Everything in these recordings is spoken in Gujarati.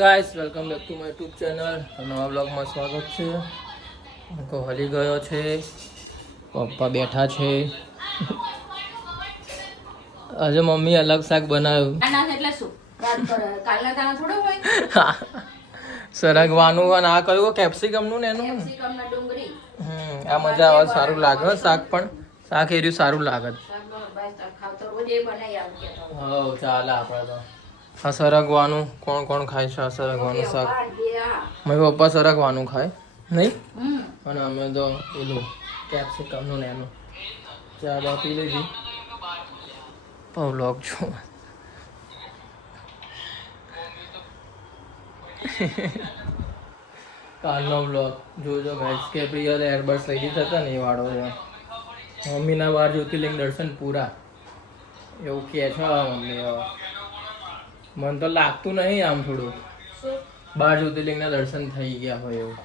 Guys welcome back to my YouTube channel. નવા બ્લોગમાં સ્વાગત છે. અંકો હલી ગયો છે, પપ્પા બેઠા છે. આજે મમ્મી અલગ શાક બનાવ્યું. સરગવાનું અને આ કયું કેપ્સિકમ નું ને એનું આ મજા આવે, સારું લાગે શાક. પણ શાક એર્યું સારું લાગે. હા ચાલે આપણે તો. આ સરગવાનું કોણ કોણ ખાય છે? આ સરગવાનું શાક મારી પપ્પા સરગવાનું ખાય નહીં, અને અમે તો પેલું કેપ્સિકમનું ને એનું. ચા બા પી લીધી. વ્લોગ જો કાલનો વ્લોગ જોજો ગાઈસ. કે પ્રિયલ એરબડ્સ લઈ દીધા હતા ને એ વાળો છે. મમ્મીના 12 જ્યોતિર્લિંગ દર્શન પૂરા એવું કહે છે મમ્મી. મને તો લાગતું નહીં આમ થોડું 12 જ્યોતિર્લિંગના દર્શન થઈ ગયા હોય એવું.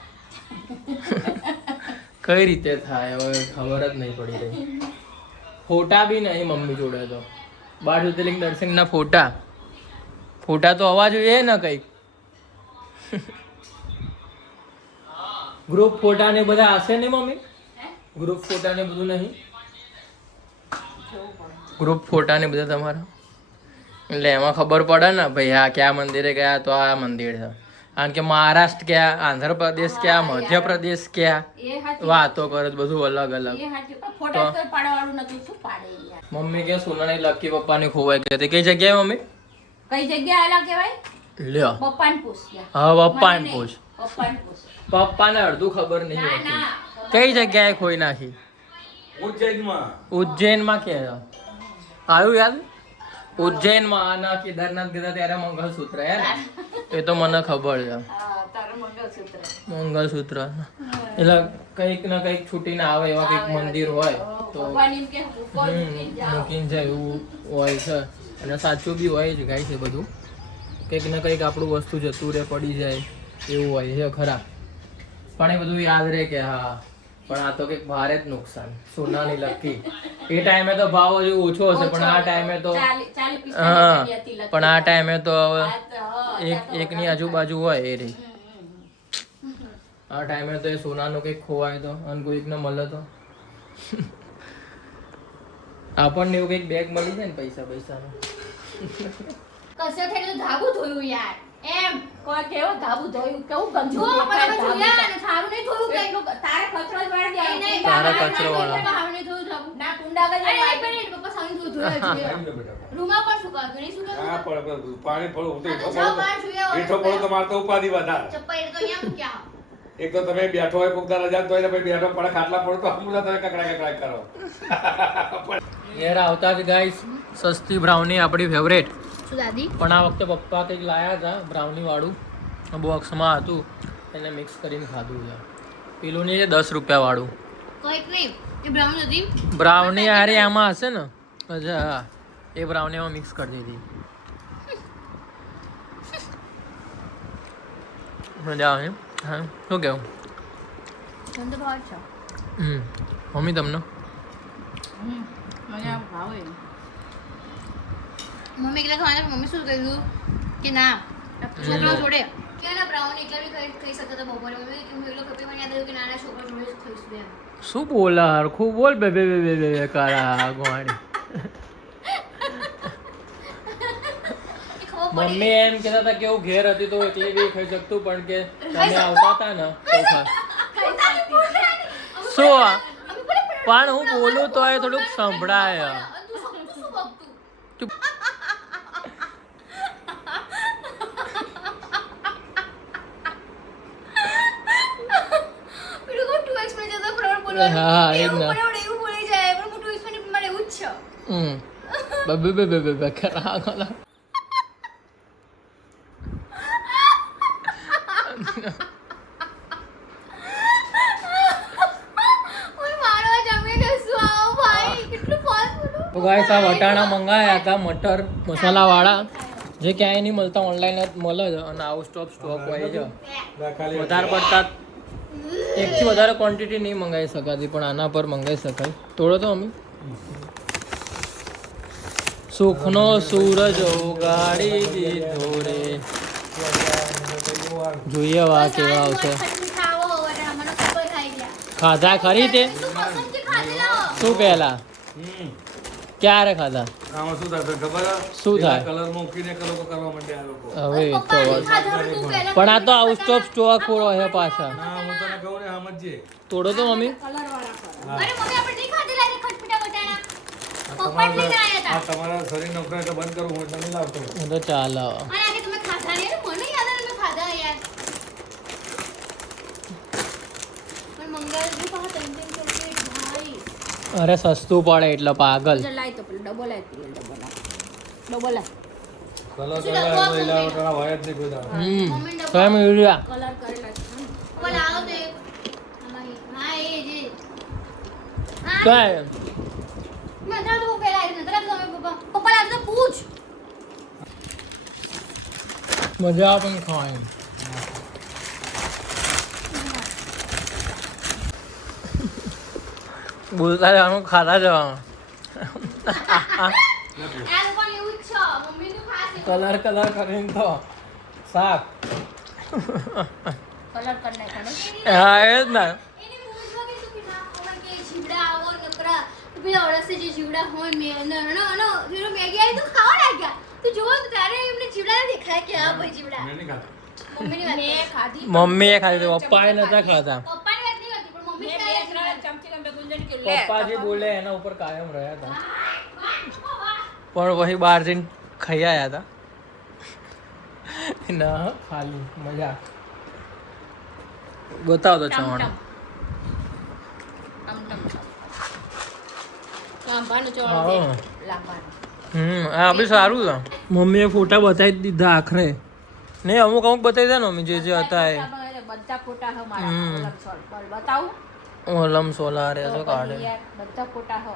કઈ રીતે થાય હવે ખબર જ નહીં પડી રહી. ફોટા બી નહીં મમ્મી જોડે તો. 12 જ્યોતિર્લિંગ દર્શનના ફોટા તો હોવા જોઈએ ને કંઈક. ગ્રુપ ફોટા ને બધા હશે ને મમ્મી? ગ્રુપ ફોટા ને બધું નહીં? ગ્રુપ ફોટા ને બધા તમારા એટલે એમાં ખબર પડે ને ભાઈ આ ક્યાં મંદિરે ગયા તો આ મંદિર છે. કારણ કે મહારાષ્ટ્ર ક્યાં, આંધ્રપ્રદેશ ક્યાં, મધ્યપ્રદેશ ક્યાં, વાતો કરે બધું અલગ અલગ. મમ્મી કે સોનાની લકી પપ્પાની ખોવાઈ ગઈ હતી. કઈ જગ્યાએ મમ્મી? કઈ જગ્યાએ આલા કહેવાય? લ્યો પપ્પાને પૂછ. હા પપ્પાને પૂછ. પપ્પાને પૂછ. પપ્પાને અડધું ખબર નહીં હોતી. કઈ જગ્યાએ ખોઈ નાખી? ઉજ્જૈનમાં કે આવ્યું યાદ? ઉજ્જૈનમાં આના કેદારનાથ ગયા ત્યારે મંગળસૂત્ર હે ને એ તો મને ખબર છે. મંગળસૂત્ર એટલે કંઈક ના કંઈક છૂટીને આવે એવા કંઈક મંદિર હોય તો મૂકીને જાય એવું હોય છે. અને સાચું બી હોય જ ગાય છે બધું. કંઈક ને કંઈક આપણું વસ્તુ જતું રહે, પડી જાય એવું હોય છે ખરા. પણ એ બધું યાદ રહે કે હા. પણ આ તો કંઈક ભારે જ નુકસાન. સોનાની લકી એ ટાઈમે તો ભાવ હજુ ઓછો હશે, પણ આ ટાઈમે તો હા, પણ આ ટાઈમે તો એકની આજુબાજુ હોય એ રહી. આ ટાઈમે તો એ સોનાનું કંઈક ખોવાય તો અને કોઈકને મળે તો આપણને એવું કંઈક બેગ મળી જાય ને પૈસાનું. કસે થઈને તો ધાબુ ધોયું યાર. એમ કોઈ કેવો ધાબુ ધોયું કેવું ગંદુ દેખાય. સારું નહીં ધોયું કે તારે કચરો જ વાળી દે. નહીં તારે કચરો વાળો સારું નહીં ધોયું ધાબુ. ના કુંડા ગઈ. અરે એક મિનિટ પપ્પા સારું ધોયું છે. રૂમા પર સુકાતું નહીં સુકાતું. હા પણ પાણી પડો ઉતરી હેઠો પડો તો મારતો ઉપાધિ વધારે. ચપ્પલ તો અહીંયા મૂક્યા. એક તો તમે બેઠો હોય કોક દાડા જાત તો એટલે પછી બેઠો પડે ખાટલા પડો તો હમુલા તમે કકડા કરો. યાર આવતા જ ગાઈસ સસ્તી બ્રાઉની આપણી ફેવરેટ. શું દાદી? પણ આ વખતે પપ્પા કંઈક લાયા હતા બ્રાઉની વાળું બોક્સમાં હતું, એને મિક્સ કરીને ખાધું છે. પેલું નહીં છે 10 રૂપિયા વાળું કોઈક નહીં એ બ્રાઉન હતી. બ્રાઉની યાર આમાં હશે ને. અચ્છા હા, એ બ્રાઉનીમાં મિક્સ કરી દીધી. મજા આવે. હા શું કેવું? મને તો ભાવ છે. મમ્મી તમને? મને આ ભાવે. મમ્મી એકલા ખાવાના. મમ્મી શું કહ્યું કે ના છોકરો જોડે કે ના બ્રાઉન એકલા બી ખાઈ શકતો તો બપોરે. મમ્મી કે હું એકલો ખપી મને યાદ આવ્યું કે નાના છોકરા જોડે ખાઈશું એમ. શું બોલા હરખું બોલ. બે બે બે બે બે કાળા ગોવાણી. મમ્મી એમ કહેતા હતા કે હું ઘેર હતી તો એકલી બી ખાઈ શકતું, પણ કે તમે આવતા હતા ને તો શું પણ હું બોલું તો એ થોડુંક સંભળાય. હા એ જ ને. બબે બે બે બે ખરા ગલા. તો ગાઈસ આ વટાણા મંગાયા હતા મટર મસાલા વાળા, જે ક્યાંય નહીં મળતા, ઓનલાઈન જ મળે છે. અને આઉટ સ્ટોક હોય છે. વધારે પડતા એકથી વધારે ક્વોન્ટિટી નહીં મંગાવી શકાતી, પણ આના પર મંગાવી શકાય. તોડો તો અમે સુખનો સૂરજ ઉગાડી દીધો રે. જોઈએ વા બસ કેવા આ આવશે. ખટમી ખાવો અને મને ખબર ખાઈ ગયા. ખાધા ખરી તે તું પસંદથી ખાધી લાવો. શું પહેલા ક્યારે ખાધા આમાં શું થાય ખબર શું થાય? કલર મૂકીને કલર કરવા માંડ્યા આ લોકો. હવે એ તો પપ્પા નહીં વાત. ખાધા તો તું પહેલા પણ આ તો આઉટ બટાકા ઓફ સ્ટોક થોડો છે પાછા. ના હું તને કહું ને સમજજે. તોડો તો મમ્મી. અરે મમ્મી હા. આપણે નહીં ખાધેલા એ ખટપટા બટાણા. આ પપ્પા જ લઈને તમારા આયા હતા. આ તમારા શરીર નોકરા એટલે બંધ કરવું હું એટલે નહીં લાવતો. હું તો ચાલે હવે. અને આજે તમે ખાધા નહીં મને યાદ આવે તમે ખાધા યાર. પણ મંગળજી પાસે ટેન્શન ચોકલેટ ભાઈ. અરે સસ્તું પડે એટલે પાગલ. લાય તો પેલો ડબલ લાય તેલ ડબલ લાય. કલર શું કરવા લખવા મહિલા માંગે? વટાણા હોય જ નહીં કોઈ દાડો. મમ્મીને ડબ્બો કેમ યુરિયા કલર કરેલા છે બોલ આવો તે અમારી હા એ જે હા કાંઈ મેં તો તું પેલા આવી નતરા તમે પપ્પા લાવ તો પૂછ મજા આવે પણ ખાવાની. બોલતા જવાનું ખાતા જવાનું. આ પણ એવું જ છે મમ્મી નું ખાસ કલર કરીને તો શાક. કલર કર નાખવાનો હા એ જ ને. એને પૂછવા કે તું પીના ખબર કે જીવડા આવો નકરા તો પેલા ઓરસે જે જીવડા હોય મે નો ફીરો મેગી આવી તો ખાવા લાગ્યા તું જોવો તો ત્યારે એમને જીવડા દેખાય કે આ ભાઈ જીવડા મેં નહીં ખાતો. મમ્મીની વાત મેં ખાધી મમ્મીએ ખાધી હતી, પપ્પાએ નતા ખાતા. પપ્પાની વાત નહીં હતી પણ મમ્મી ખાય પપ્પા જે બોલે એના ઉપર કાયમ રહ્યા હતા. પણ વહી બહાર જઈને ખાઈ આવ્યા હતા. ના ખાલી મજા. બતાવો તો ચવાણું. હા. આ બી સારું છે. મમ્મીએ ફોટા બતાવી દીધા આખરે. નહીં અમુક બતાવી દે ને મમ્મી જે જે હતા એ. બધા ફોટા હ હમ. મારા બતાવું ઓલમ સોલાર એ તો કાઢે. બધા ફોટા હ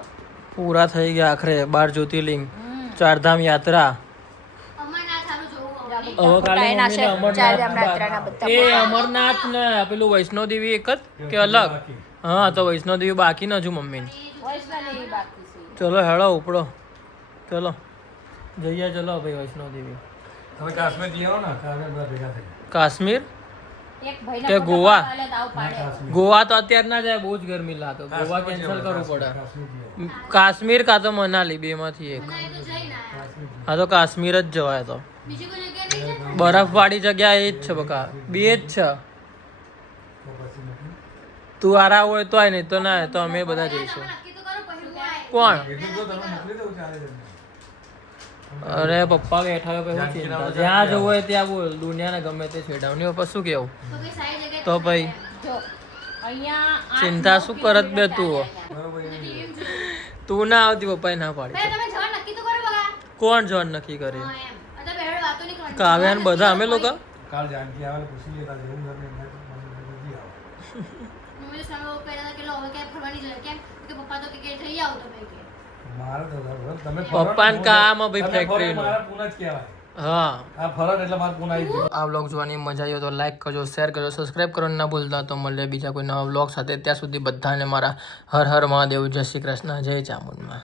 પૂરા થઈ ગયા આખરે 12 જ્યોતિર્લિંગ, ચારધામ યાત્રા. હવે કાલે મમ્મીને અમરનાથ એ અમરનાથ ને પેલું વૈષ્ણો દેવી એક જ કે અલગ? હા તો વૈષ્ણો દેવી બાકી ન હજુ મમ્મીને. ચલો હેડો ઉપડો. ચલો જઈએ ચલો ભાઈ વૈષ્ણો દેવી. તમે કાશ્મીર જઈ આવો ને કાશ્મીર બધા ભેગા થઈ ગયા. કાશ્મીર કે ગોવા? કાશ્મીર. ગોવા તો અત્યારે ના જાય, બહુ જ ગરમી લાગે. ગોવા કેન્સલ કરવું પડે. કાશ્મીર જઈ આવો. કાશ્મીર કાં તો મનાલી, બે માંથી એક. હા તો કાશ્મીર જ જવાય તો. બરફ વાળી જગ્યા એ જ છે બકા, બે જ છે. તો પછી નથી. તું આરા હોય તો આય, નહીં તો ના તો અમે બધા જઈશું. કોણ? એટલું તો તમે મોકલી દઉં ચાલે જણ. અરે પપ્પા બેઠા હોય પછી શું ચિંતા? જ્યાં જવું હોય ત્યાં બોલ, દુનિયાને ગમે તે છેડાવની પપ્પા શું કેવું? તો ભાઈ ચિંતા શું કરત બે તું? બરોબર એમ જ. તું ના આવતી, પપ્પાએ ના પાડી. કોણ જોન નક્કી કરી? કાવ્યાન બધા અમે લોકો. કાલ જાનકી આવે ને પૂછી લેતા જેવું ઘર ને એમને જઈ આવો. મારે તો તમે પપ્પાને કામ ભાઈ તમે ફેક્ટરી ફરો મારા પૂના જ કહેવાય. હા. આ ફરજ એટલે મારા પૂના આવી જ આ વ્લોગ જોવાની મજા આવી હોય તો લાઈક કરજો, શેર કરજો, સબસ્ક્રાઇબ કરવાનું ના ભૂલતા. તો મળીએ બીજા કોઈ નવા વ્લોગ સાથે. ત્યાં સુધી બધાને મારા હર હર મહાદેવ, જય શ્રી કૃષ્ણ, જય ચામુંડમાં.